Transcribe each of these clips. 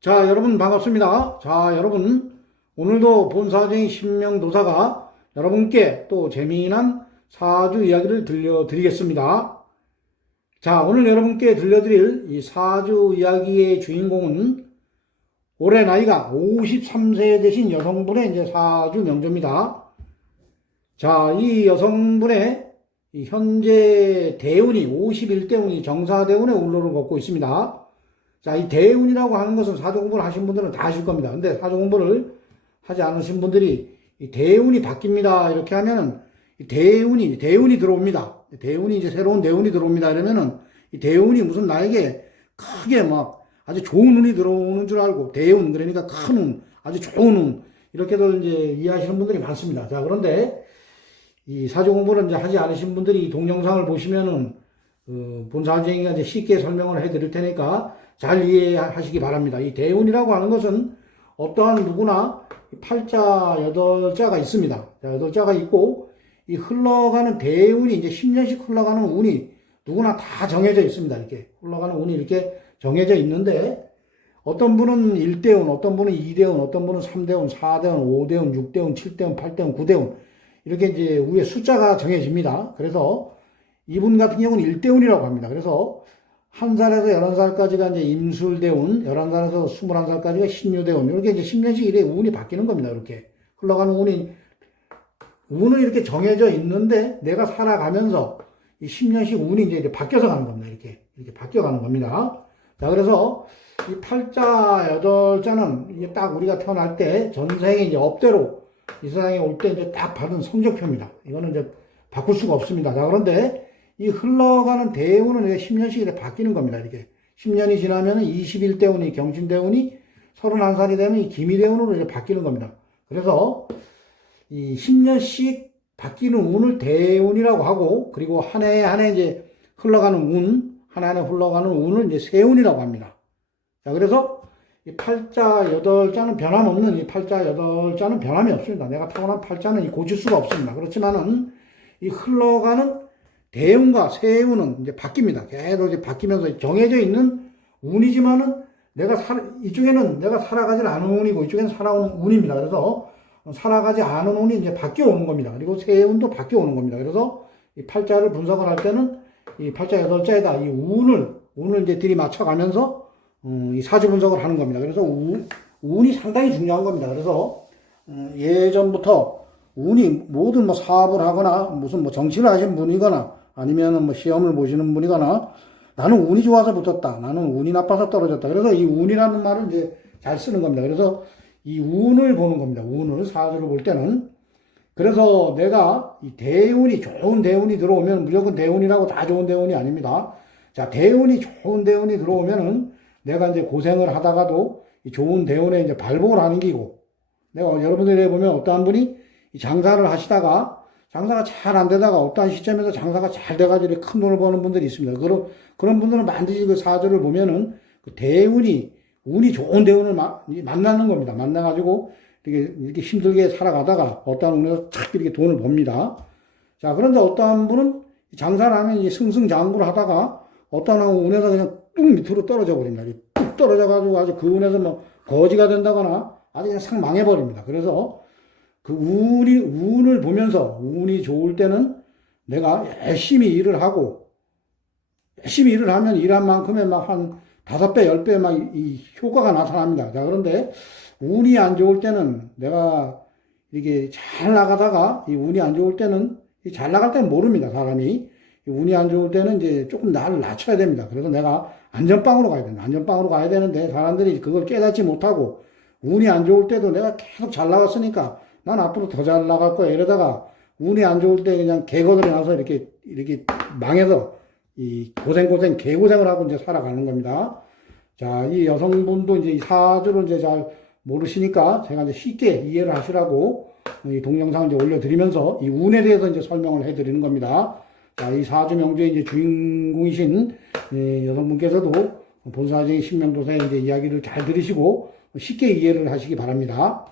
자, 여러분 반갑습니다. 자, 여러분 오늘도 본사정의 신명도사가 여러분께 또 재미난 사주 이야기를 들려드리겠습니다. 자, 오늘 여러분께 들려드릴 이 사주 이야기의 주인공은 올해 나이가 53세 되신 여성분의 이제 사주 명조입니다. 자, 이 여성분의 이 현재 대운이 51대운이 정사대운의 울로를 걷고 있습니다. 자, 이 대운이라고 하는 것은 사주 공부를 하신 분들은 다 아실 겁니다. 근데 사주 공부를 하지 않으신 분들이 이 대운이 바뀝니다. 이렇게 하면은 이 대운이 들어옵니다. 대운이 이제 새로운 대운이 들어옵니다. 이러면은 이 대운이 무슨 나에게 크게 막 아주 좋은 운이 들어오는 줄 알고 대운, 그러니까 큰 운, 아주 좋은 운, 이렇게들 이제 이해하시는 분들이 많습니다. 자, 그런데 이 사주 공부를 이제 하지 않으신 분들이 이 동영상을 보시면은 본사정이가 이제 쉽게 설명을 해 드릴 테니까 잘 이해하시기 바랍니다. 이 대운이라고 하는 것은 어떠한 누구나 팔자 8자가 있습니다. 자, 8자가 있고 이 흘러가는 대운이 이제 10년씩 흘러가는 운이 누구나 다 정해져 있습니다. 이렇게 흘러가는 운이 이렇게 정해져 있는데 어떤 분은 1대운, 어떤 분은 2대운, 어떤 분은 3대운, 4대운, 5대운, 6대운, 7대운, 8대운, 9대운 이렇게 이제 위에 숫자가 정해집니다. 그래서 이분 같은 경우는 1대운이라고 합니다. 그래서 1살에서 11살까지가 이제 임술대운, 11살에서 21살까지가 신유대운, 이렇게 이제 10년씩 이래 운이 바뀌는 겁니다. 이렇게. 흘러가는 운은 이렇게 정해져 있는데, 내가 살아가면서 이 10년씩 운이 이제 바뀌어서 가는 겁니다. 이렇게 바뀌어가는 겁니다. 자, 그래서 이 팔자 8자는 이게 딱 우리가 태어날 때 전생에 이제 업대로 이 세상에 올 때 이제 딱 받은 성적표입니다. 이거는 이제 바꿀 수가 없습니다. 자, 그런데 이 흘러가는 대운은 이제 10년씩 이렇게 바뀌는 겁니다. 이렇게 10년이 지나면은 21대운이 경신대운이 31살이 되면 이 기미대운으로 이제 바뀌는 겁니다. 그래서 이 10년씩 바뀌는 운을 대운이라고 하고, 그리고 한 해 한 해 이제 흘러가는 운, 한 해 한 해 흘러가는 운을 이제 세운이라고 합니다. 자, 그래서 이 팔자 8자는 변함없는 이 팔자 8자는 변함이 없습니다. 내가 타고난 팔자는 이 고칠 수가 없습니다. 그렇지만은 이 흘러가는 대운과 세운은 이제 바뀝니다. 계속 이제 바뀌면서 정해져 있는 운이지만은 이쪽에는 내가 살아가지 않은 운이고 이쪽에는 살아오는 운입니다. 그래서 살아가지 않은 운이 이제 바뀌어 오는 겁니다. 그리고 세운도 바뀌어 오는 겁니다. 그래서 이 팔자를 분석을 할 때는 이 팔자 8자에다 이 운을 이제 들이맞춰 가면서 이 사주 분석을 하는 겁니다. 그래서 운이 상당히 중요한 겁니다. 그래서 예전부터 운이 모든 뭐 사업을 하거나 무슨 뭐 정치를 하신 분이거나 아니면은 뭐 시험을 보시는 분이거나 나는 운이 좋아서 붙었다, 나는 운이 나빠서 떨어졌다. 그래서 이 운이라는 말을 이제 잘 쓰는 겁니다. 그래서 이 운을 보는 겁니다. 운을 사주를 볼 때는. 그래서 내가 이 대운이 좋은 대운이 들어오면 무조건 대운이라고 다 좋은 대운이 아닙니다. 자, 대운이 좋은 대운이 들어오면은 내가 이제 고생을 하다가도 이 좋은 대운에 이제 발복을 하는 기고, 내가 여러분들이 보면 어떠한 분이 장사를 하시다가 장사가 잘 안 되다가 어떠한 시점에서 장사가 잘 돼가지고 큰 돈을 버는 분들이 있습니다. 그런 분들은 반드시 그 사주를 보면은 그 운이 좋은 대운을 만나는 겁니다. 만나가지고 이렇게 힘들게 살아가다가 어떠한 운에서 착 이렇게 돈을 법니다. 자, 그런데 어떠한 분은 장사를 하면 승승장구를 하다가 어떠한 운에서 그냥 뚝 밑으로 떨어져 버립니다. 뚝 떨어져가지고 아주 그 운에서 뭐 거지가 된다거나 아주 그냥 상 망해버립니다. 그래서 그 운을 보면서 운이 좋을 때는 내가 열심히 일을 하고, 열심히 일을 하면 일한 만큼의 막 한 5배, 10배 막 이 효과가 나타납니다. 자, 그런데 운이 안 좋을 때는 내가 이게 잘 나가다가 이 운이 안 좋을 때는 잘 나갈 때는 모릅니다. 사람이. 운이 안 좋을 때는 이제 조금 나를 낮춰야 됩니다. 그래서 내가 안전빵으로 가야 된다. 안전빵으로 가야 되는데 사람들이 그걸 깨닫지 못하고 운이 안 좋을 때도 내가 계속 잘 나갔으니까 난 앞으로 더 잘 나갈 거야. 이러다가 운이 안 좋을 때 그냥 개거들이 나서 이렇게 망해서 이 개고생을 하고 이제 살아가는 겁니다. 자, 이 여성분도 이제 이 사주를 이제 잘 모르시니까 제가 이제 쉽게 이해를 하시라고 이 동영상을 이제 올려드리면서 이 운에 대해서 이제 설명을 해드리는 겁니다. 자, 이 사주 명조의 이제 주인공이신 여성분께서도 본사정의 신명도사의 이제 이야기를 잘 들으시고 쉽게 이해를 하시기 바랍니다.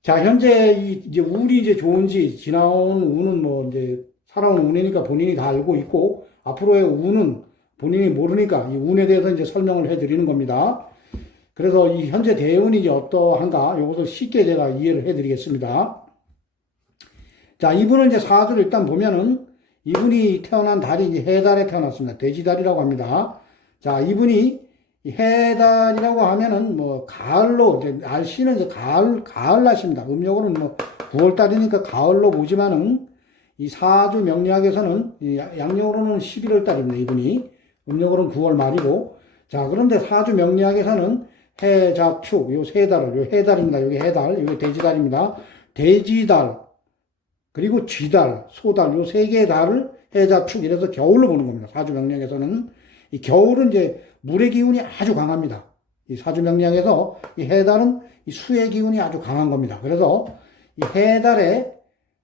자, 현재 이제 운이 이제 좋은지 지나온 운은 뭐 이제 살아온 운이니까 본인이 다 알고 있고 앞으로의 운은 본인이 모르니까 이 운에 대해서 이제 설명을 해 드리는 겁니다. 그래서 이 현재 대운이 이제 어떠한가, 요것을 쉽게 제가 이해를 해드리겠습니다. 자, 이분은 이제 사주를 일단 보면은, 이분이 태어난 달이 이제 해달에 태어났습니다. 돼지달이라고 합니다. 자, 이분이 해달이라고 하면은 뭐, 가을로, 이제 날씨는 이제 가을 날씨입니다. 음력으로는 뭐, 9월달이니까 가을로 보지만은, 이 사주 명리학에서는, 양력으로는 11월 달입니다. 이분이. 음력으로는 9월 말이고. 자, 그런데 사주 명리학에서는 해자축, 요 세 달을, 요 해달입니다. 여기 해달, 여기 돼지달입니다. 돼지달, 그리고 쥐달, 소달, 요 세 개의 달을 해자축, 이래서 겨울로 보는 겁니다. 사주 명리학에서는. 이 겨울은 이제 물의 기운이 아주 강합니다. 이 사주 명리학에서 이 해달은 이 수의 기운이 아주 강한 겁니다. 그래서 이 해달에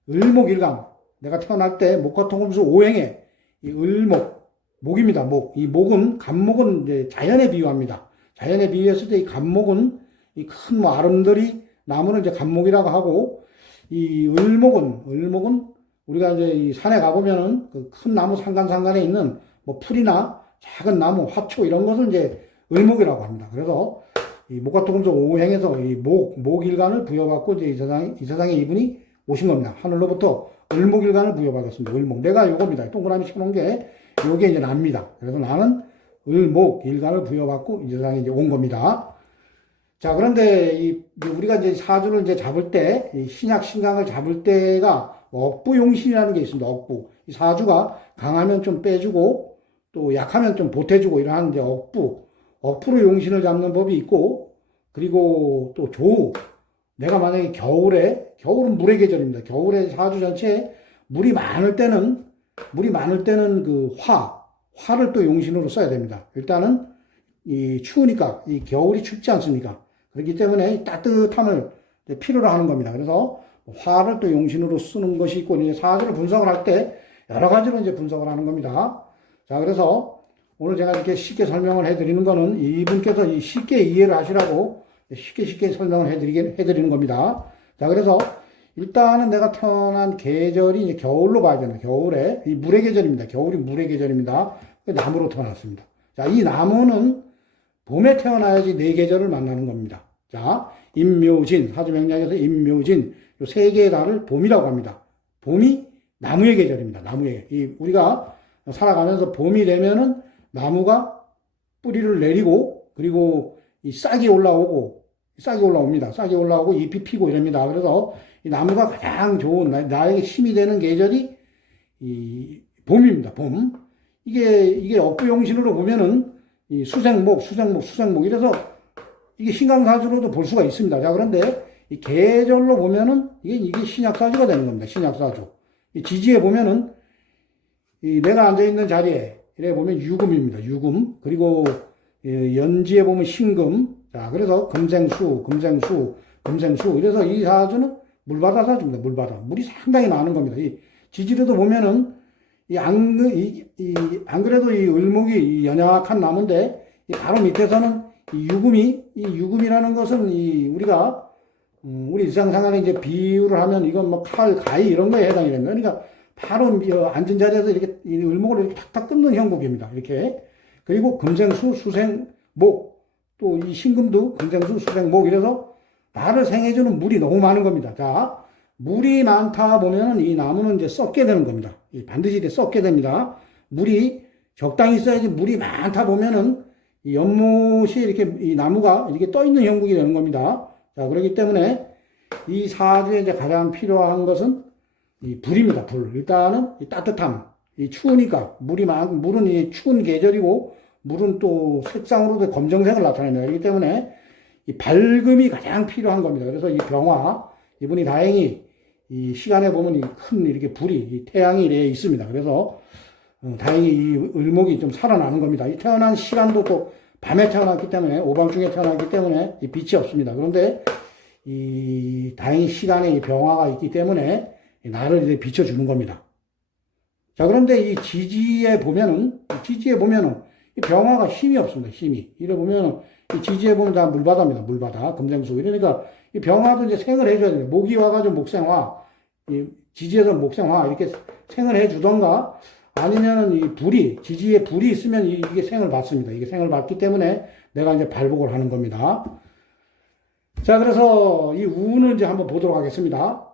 을목일간, 내가 태어날 때 목화토금수 오행에 이 을목, 목입니다. 목. 이 목은, 간목은 이제 자연에 비유합니다. 자연에 비유했을 때 이 간목은 이 큰 뭐 아름드리 나무를 이제 간목이라고 하고, 이 을목은 우리가 이제 이 산에 가보면은 그 큰 나무 상간에 있는 뭐 풀이나 작은 나무, 화초 이런 것을 이제 을목이라고 합니다. 그래서 이 목화토금수 오행에서 이 목일간을 부여받고 이제 이 세상에 이분이 오신 겁니다. 하늘로부터 을목일간을 부여받았습니다. 을목. 내가 요겁니다. 동그라미 쳐놓은 게 요게 이제 납니다. 그래서 나는 을목일간을 부여받고 이 세상에 이제 온 겁니다. 자, 그런데 우리가 이제 사주를 이제 잡을 때, 이 신약 신강을 잡을 때가 억부용신이라는 게 있습니다. 억부. 이 사주가 강하면 좀 빼주고, 또 약하면 좀 보태주고, 이러한 이제 억부로 용신을 잡는 법이 있고, 그리고 또 조우. 내가 만약에 겨울은 물의 계절입니다. 겨울에 사주 전체에 물이 많을 때는 그 화를 또 용신으로 써야 됩니다. 일단은 이 추우니까, 이 겨울이 춥지 않습니까? 그렇기 때문에 이 따뜻함을 필요로 하는 겁니다. 그래서 화를 또 용신으로 쓰는 것이 있고, 이제 사주를 분석을 할 때 여러 가지로 이제 분석을 하는 겁니다. 자, 그래서 오늘 제가 이렇게 쉽게 설명을 해드리는 거는 이분께서 쉽게 이해를 하시라고 쉽게 설명을 해드리는 겁니다. 자, 그래서 일단은 내가 태어난 계절이 이제 겨울로 봐야 되는, 겨울에, 이 물의 계절입니다. 겨울이 물의 계절입니다. 나무로 태어났습니다. 자, 이 나무는 봄에 태어나야지 네 계절을 만나는 겁니다. 자, 임묘진, 사주명리학에서 임묘진, 요 세 개의 달을 봄이라고 합니다. 봄이 나무의 계절입니다. 우리가 살아가면서 봄이 되면은 나무가 뿌리를 내리고, 그리고 이 싹이 올라옵니다. 싹이 올라오고 잎이 피고 이럽니다. 그래서 이 나무가 가장 좋은, 나에게 힘이 되는 계절이 이 봄입니다. 봄. 이게 억부용신으로 보면은 이 수생목. 이래서 이게 신강사주로도 볼 수가 있습니다. 자, 그런데 이 계절로 보면은 이게 신약사주가 되는 겁니다. 신약사주. 이 지지에 보면은 내가 앉아있는 자리에 이래 보면 유금입니다. 유금. 그리고 연지에 보면 신금. 자, 그래서 금생수. 이래서 이 사주는 물바다 사주입니다. 물바다. 물이 상당히 많은 겁니다. 이 지지로도 보면은 안 그래도 이 을목이 연약한 나무인데, 이 바로 밑에서는 이 유금이라는 것은 우리 일상생활에 이제 비유를 하면 이건 뭐 칼, 가위 이런 거에 해당이 됩니다. 그러니까 바로 앉은 자리에서 이렇게 이 을목을 이렇게 탁탁 끊는 형국입니다. 이렇게. 그리고 금생수, 수생목. 또 이 신금도 금생수, 수생목. 이래서 나를 생해주는 물이 너무 많은 겁니다. 자, 물이 많다 보면은 이 나무는 이제 썩게 되는 겁니다. 반드시 이렇게 썩게 됩니다. 물이 적당히 있어야지. 물이 많다 보면은 이 연못이 이렇게 이 나무가 이렇게 떠 있는 형국이 되는 겁니다. 자, 그렇기 때문에 이 사주에 이제 가장 필요한 것은 이 불입니다. 불. 일단은 이 따뜻함. 이 추우니까 물은 이 추운 계절이고, 물은 또 색상으로도 검정색을 나타냅니다. 그렇기 때문에 이 밝음이 가장 필요한 겁니다. 그래서 이 병화, 이분이 다행히 이 시간에 보면 이렇게 불이, 이 태양이 이래 있습니다. 그래서 다행히 이 을목이 좀 살아나는 겁니다. 이 태어난 시간도 또 밤에 태어났기 때문에, 오밤중에 태어났기 때문에 이 빛이 없습니다. 그런데 다행히 시간에 이 병화가 있기 때문에 나를 이제 비춰주는 겁니다. 자, 그런데 이 지지에 보면은 이 병화가 힘이 없습니다. 힘이. 이래 보면은 이 지지에 보면 다 물바다입니다. 물바다, 금생수. 이러니까 이 병화도 이제 생을 해줘야 돼요. 목이 와가지고 목생화, 이 지지에서 목생화 이렇게 생을 해주던가, 아니면은 이 불이, 지지에 불이 있으면 이게 생을 받습니다. 이게 생을 받기 때문에 내가 이제 발복을 하는 겁니다. 자, 그래서 이 운을 이제 한번 보도록 하겠습니다.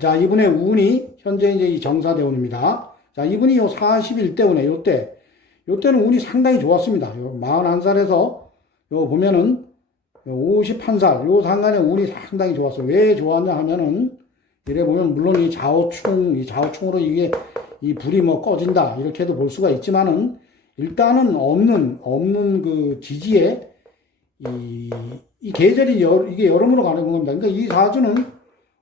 자, 이분의 운이 현재 이제 이 정사대운입니다. 자, 이분이 요 41대운에 요때는 운이 상당히 좋았습니다. 요 41살에서 요 보면은 51살 요 상간에 운이 상당히 좋았어요. 왜 좋았냐 하면은 이래 보면 물론 이 좌우충으로 이게 이 불이 뭐 꺼진다 이렇게도 볼 수가 있지만은 일단은 없는 그 지지에 이 계절이 이게 여름으로 가는 겁니다. 그러니까 이 사주는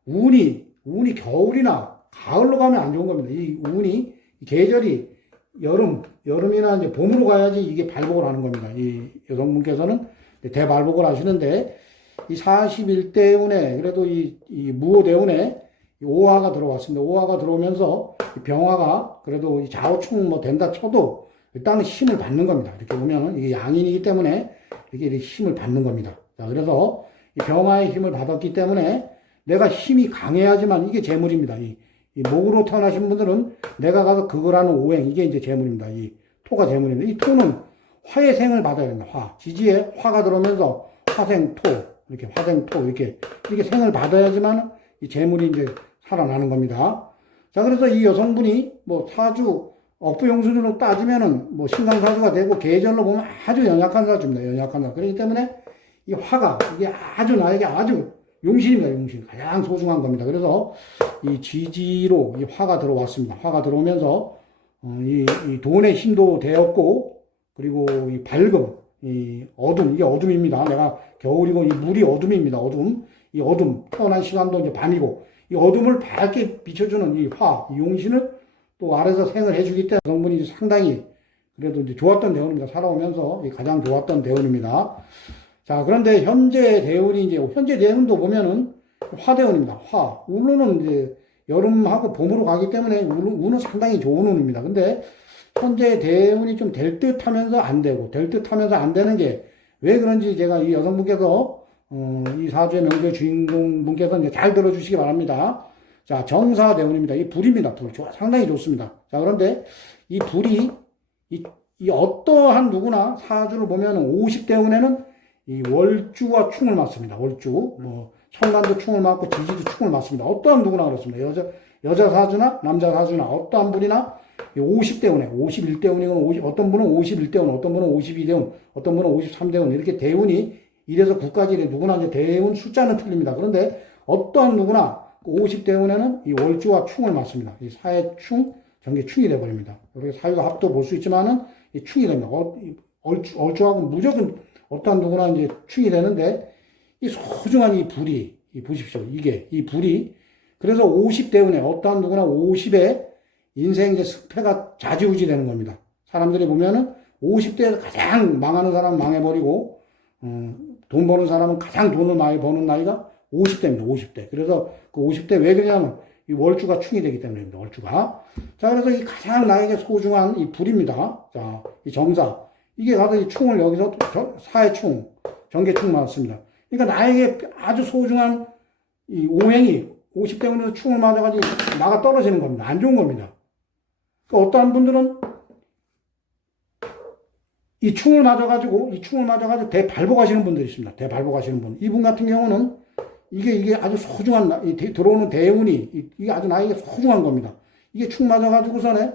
운이 겨울이나 가을로 가면 안 좋은 겁니다. 이 운이 계절이 여름이나 이제 봄으로 가야지 이게 발복을 하는 겁니다. 이 여성분께서는 대발복을 하시는데 이 41대운에 그래도 이 무호대운에 오화가 들어왔습니다. 오화가 들어오면서 병화가 그래도 이 좌우충 뭐 된다 쳐도 일단은 힘을 받는 겁니다. 이렇게 보면은 이게 양인이기 때문에 이게 힘을 받는 겁니다. 자, 그래서 이 병화의 힘을 받았기 때문에 내가 힘이 강해야지만 이게 재물입니다. 이 목으로 태어나신 분들은 내가 가서 그걸 하는 오행, 이게 이제 재물입니다. 이 토가 재물입니다. 이 토는 화의 생을 받아야 됩니다. 화. 지지에 화가 들어오면서 화생토, 이렇게 화생토, 이렇게 생을 받아야지만 이 재물이 이제 살아나는 겁니다. 자, 그래서 이 여성분이 뭐 사주, 업부용순으로 따지면은 뭐 신강사주가 되고 계절로 보면 아주 연약한 사주입니다. 연약한 사주. 그렇기 때문에 이 화가, 이게 아주 나에게 아주 용신입니다. 용신. 가장 소중한 겁니다. 그래서 이 지지로 이 화가 들어왔습니다. 화가 들어오면서, 이 돈의 힘도 되었고, 그리고 이 밝음, 이 어둠, 이게 어둠입니다. 내가 겨울이고 이 물이 어둠입니다. 어둠. 이 어둠, 태어난 시간도 이제 밤이고, 이 어둠을 밝게 비춰주는 이 화, 이 용신을 또 아래서 생을 해주기 때문에 성분이 상당히 그래도 이제 좋았던 대운입니다. 살아오면서 가장 좋았던 대운입니다. 자, 그런데 현재 대운도 보면은 화대운입니다. 화. 울로는 이제 여름하고 봄으로 가기 때문에 우는 상당히 좋은 운입니다. 근데 현재 대운이 좀 될 듯 하면서 안 되고, 될 듯 하면서 안 되는 게 왜 그런지 제가 이 여성분께서, 이 사주의 명제 주인공분께서 이제 잘 들어주시기 바랍니다. 자, 정사대운입니다. 이 불입니다. 불. 상당히 좋습니다. 자, 그런데 이 불이, 이 어떠한 누구나 사주를 보면 50대운에는 이 월주와 충을 맞습니다. 월주. 뭐, 천간도 충을 맞고 지지도 충을 맞습니다. 어떠한 누구나 그렇습니다. 여자 사주나 남자 사주나 어떠한 분이나 50대운에, 51대운이건 어떤 분은 51대운, 어떤 분은 52대운, 어떤 분은 53대운, 이렇게 대운이 1에서 9까지 누구나 이제 대운 숫자는 틀립니다. 그런데 어떠한 누구나 50대운에는 이 월주와 충을 맞습니다. 이 사해충, 정계충이 돼버립니다. 이렇게 사유가 합도 볼 수 있지만은 이 충이 됩니다. 얼주하고 무조건 어떠한 누구나 이제 충이 되는데 이 소중한 이 불이, 보십시오. 이 불이. 그래서 50대운에 어떠한 누구나 50에 인생 이제 승패가 좌지우지 되는 겁니다. 사람들이 보면은 50대에서 가장 망하는 사람은 망해버리고, 돈 버는 사람은 가장 돈을 많이 버는 나이가 50대입니다. 50대. 그래서 그 50대 왜 그러냐면 이 월주가 충이 되기 때문입니다. 월주가. 자, 그래서 이 가장 나에게 소중한 이 불입니다. 자, 이 정사. 이게 가서 이 충을 여기서 사해충, 정계충 맞습니다. 그러니까 나에게 아주 소중한 이 오행이 50대운에서 충을 맞아가지고 나가 떨어지는 겁니다. 안 좋은 겁니다. 그러니까 어떠한 분들은 이 충을 맞아가지고 대발복하시는 분들이 있습니다. 대발복하시는 분. 이분 같은 경우는 이게 아주 소중한, 들어오는 대운이, 이게 아주 나에게 소중한 겁니다. 이게 충 맞아가지고서는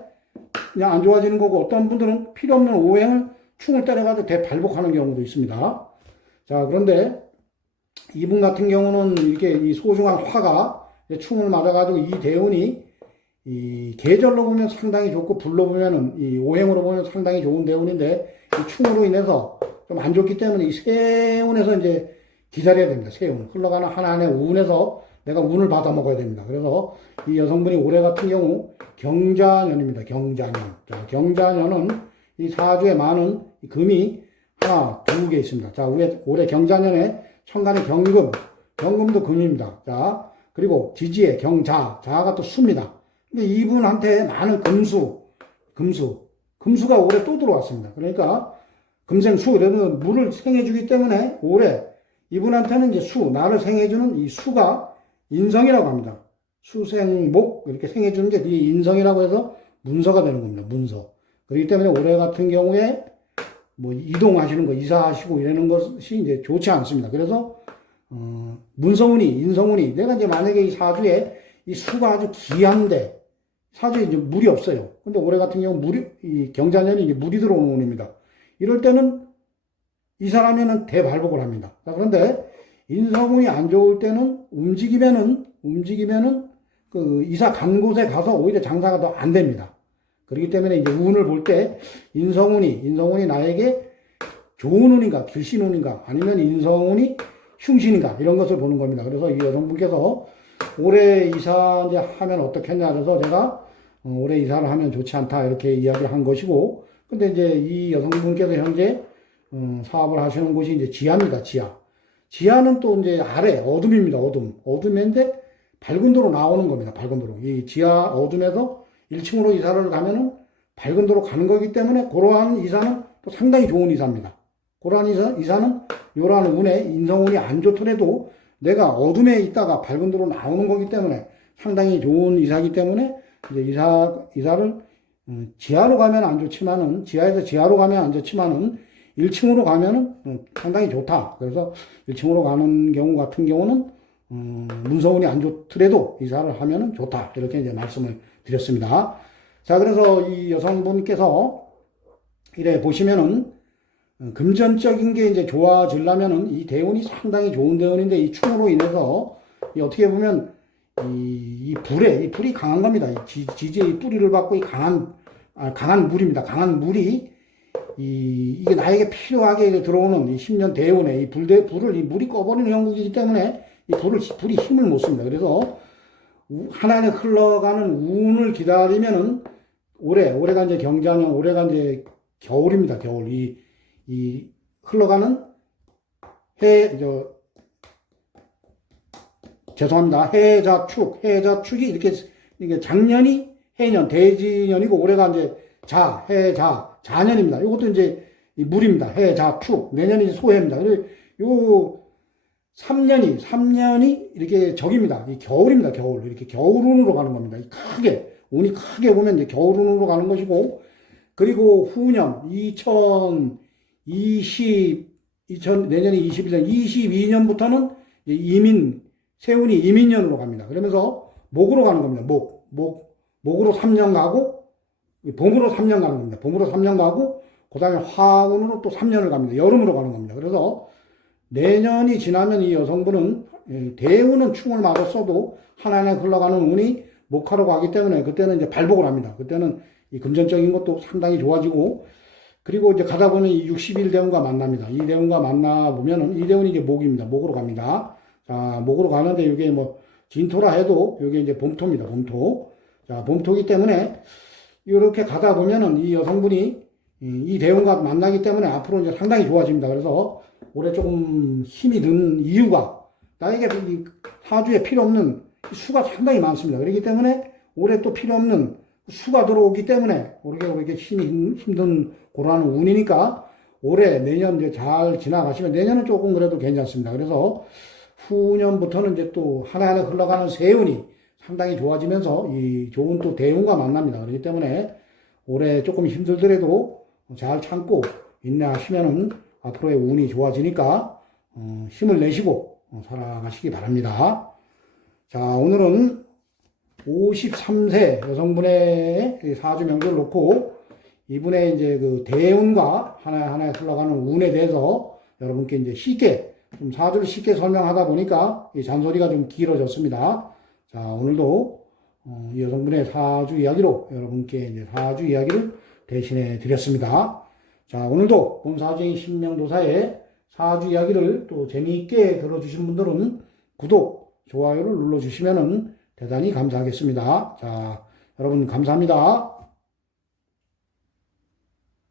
그냥 안 좋아지는 거고, 어떤 분들은 필요 없는 오행을 충을 때려가지고 대발복하는 경우도 있습니다. 자, 그런데 이분 같은 경우는 이게 이 소중한 화가 충을 맞아가지고 이 대운이 이 계절로 보면 상당히 좋고, 불로 보면은 이 오행으로 보면 상당히 좋은 대운인데, 이 충으로 인해서 좀 안 좋기 때문에 이 세운에서 이제 기다려야 됩니다. 세운. 흘러가는 하나의 운에서 내가 운을 받아 먹어야 됩니다. 그래서 이 여성분이 올해 같은 경우 경자년입니다. 경자년. 자, 경자년은 이 사주에 많은 금이 하나, 두 개 있습니다. 자, 올해 경자년에 천간에 경금도 금입니다. 자, 그리고 지지에 자가 또 수입니다. 근데 이분한테 많은 금수가 올해 또 들어왔습니다. 그러니까 금생수, 그래도 물을 생해주기 때문에 올해 이분한테는 이제 나를 생해주는 이 수가 인성이라고 합니다. 수생목, 이렇게 생해주는 게 이 인성이라고 해서 문서가 되는 겁니다. 문서. 그렇기 때문에 올해 같은 경우에 뭐 이동하시는 거, 이사하시고 이러는 것이 이제 좋지 않습니다. 그래서 문서운이, 인성운이, 내가 이제 만약에 이 사주에 이 수가 아주 귀한데, 사주에 이제 물이 없어요. 근데 올해 같은 경우 이 경자년이 이제 물이 들어오는 운입니다. 이럴 때는 이사하면은 대발복을 합니다. 자, 그런데 인성운이 안 좋을 때는 움직이면은 그 이사 간 곳에 가서 오히려 장사가 더 안 됩니다. 그렇기 때문에 이제 운을 볼 때 인성운이 나에게 좋은 운인가, 길신 운인가, 아니면 인성운이 흉신인가, 이런 것을 보는 겁니다. 그래서 이 여성분께서 올해 이사 이제 하면 어떻겠냐, 그래서 제가 올해 이사를 하면 좋지 않다, 이렇게 이야기를 한 것이고, 근데 이제 이 여성분께서 현재 사업을 하시는 곳이 이제 지하입니다, 지하. 지하는 또 이제 아래, 어둠입니다, 어둠. 어둠인데 밝은 도로 나오는 겁니다, 밝은 도로. 이 지하 어둠에서 1층으로 이사를 가면은 밝은 도로 가는 거기 때문에 그러한 이사는 또 상당히 좋은 이사입니다. 그러한 이사는 요러한 운에 인성운이 안 좋더라도 내가 어둠에 있다가 밝은 도로 나오는 거기 때문에 상당히 좋은 이사이기 때문에 이제 이사를 지하로 가면 안 좋지만은, 지하에서 지하로 가면 안 좋지만은 1층으로 가면은 상당히 좋다. 그래서 1층으로 가는 경우 같은 경우는 문서운이 안 좋더라도 이사를 하면은 좋다. 이렇게 이제 말씀을 드렸습니다. 자, 그래서 이 여성분께서 이래 보시면은 금전적인 게 이제 좋아지려면은 이 대운이 상당히 좋은 대운인데 이 충으로 인해서 어떻게 보면 이 불이 강한 겁니다. 지지의 뿌리를 받고 이 강한 물입니다. 강한 물이 이게 나에게 필요하게 들어오는 이 10년 대운에 이 불을 이 물이 꺼버리는 형국이기 때문에 이 불이 힘을 못 씁니다. 그래서 하나에 흘러가는 운을 기다리면은 올해가 이제 경자년, 올해가 이제 겨울입니다. 겨울. 이 흘러가는 해자축이 이게 작년이 해년, 대지년이고 올해가 이제 자년입니다. 이것도 이제 물입니다. 해자축. 내년이 이제 소해입니다. 그래서 요 3년이 이렇게 적입니다. 이 겨울입니다. 겨울. 이렇게 겨울운으로 가는 겁니다. 운이 크게 보면 이제 겨울운으로 가는 것이고, 그리고 후년, 내년이 21년, 22년부터는 세운이 이민년으로 갑니다. 그러면서 목으로 가는 겁니다. 목으로 3년 가고, 봄으로 3년 가는 겁니다. 봄으로 3년 가고, 그 다음에 화운으로 또 3년을 갑니다. 여름으로 가는 겁니다. 그래서 내년이 지나면 이 여성분은 대운은 충을 맞았어도 하나하나 흘러가는 운이 목화로 가기 때문에 그때는 이제 발복을 합니다. 그때는 이 금전적인 것도 상당히 좋아지고, 그리고 이제 가다 보면 이 60일 대운과 만납니다. 이 대운과 만나 보면은 이 대운이 이제 목입니다. 목으로 갑니다. 자, 목으로 가는데 이게 뭐 진토라 해도 이게 이제 봄토입니다. 봄토. 자, 봄토기 때문에 이렇게 가다 보면은 이 여성분이 이 대운과 만나기 때문에 앞으로 이제 상당히 좋아집니다. 그래서 올해 조금 힘이 든 이유가 나에게 이 사주에 필요 없는 수가 상당히 많습니다. 그렇기 때문에 올해 또 필요 없는 수가 들어오기 때문에 이렇게 힘든 고라는 운이니까 올해 내년 이제 잘 지나가시면 내년은 조금 그래도 괜찮습니다. 그래서 후년부터는 이제 또 하나하나 흘러가는 세운이 상당히 좋아지면서 이 좋은 또 대운과 만납니다. 그렇기 때문에 올해 조금 힘들더라도 잘 참고 인내하시면은 앞으로의 운이 좋아지니까 힘을 내시고 살아가시기 바랍니다. 자, 오늘은 53세 여성분의 사주 명제를 놓고 이분의 이제 그 대운과 하나하나 흘러가는 운에 대해서 여러분께 이제 좀 사주를 쉽게 설명하다 보니까 이 잔소리가 좀 길어졌습니다. 자, 오늘도 이 여성분의 사주 이야기로 여러분께 이제 사주 이야기를 대신해 드렸습니다. 자, 오늘도 본사주인 신명도사의 사주 이야기를 또 재미있게 들어주신 분들은 구독, 좋아요를 눌러주시면 대단히 감사하겠습니다. 자, 여러분 감사합니다.